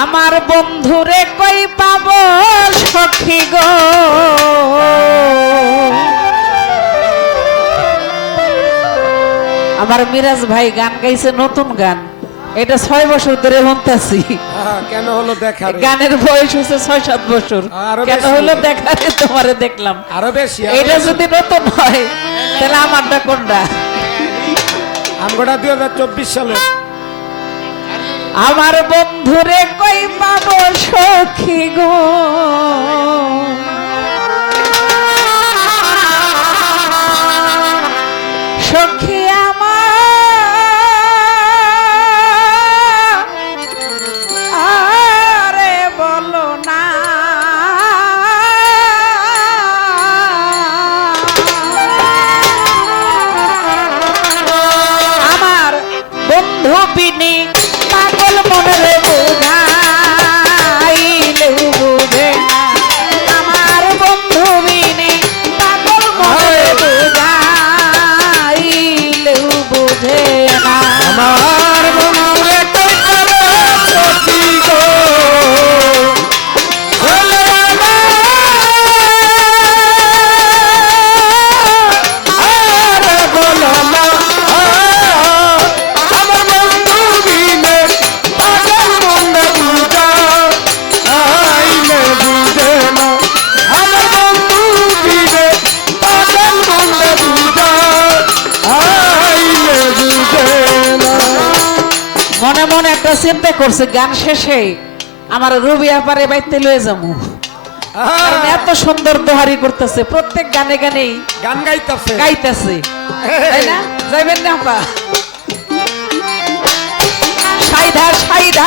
আমার বন্ধুরে কই পাব সখী গো? আমার মিরাজ ভাই গান গাইছে নতুন গান। এটা ছয় বছর ধরে শুনতেছি কেন হলো দেখা গানের বয়স হচ্ছে ছয় সাত বছর। আরও কেন। হলো দেখারে তোমারে দেখলাম। আরও বেশি এটা যদি নতুন হয় তাহলে আমারটা কোনটা? আমগোটা দুই হাজার চব্বিশ সালে। আমার বন্ধুরে কই পাবো সখী গো? সখী আমার আরে মনে চিন্তা করছে গান শেষে আমার রবি আপারে বাইতে লয়ে যাব। এত সুন্দর দোহারি করতেছে প্রত্যেক গানে গানেই গান গাইতেছে। গাইতেছে। তাই না? যাইবেন না আপা? সাইধা সাইধা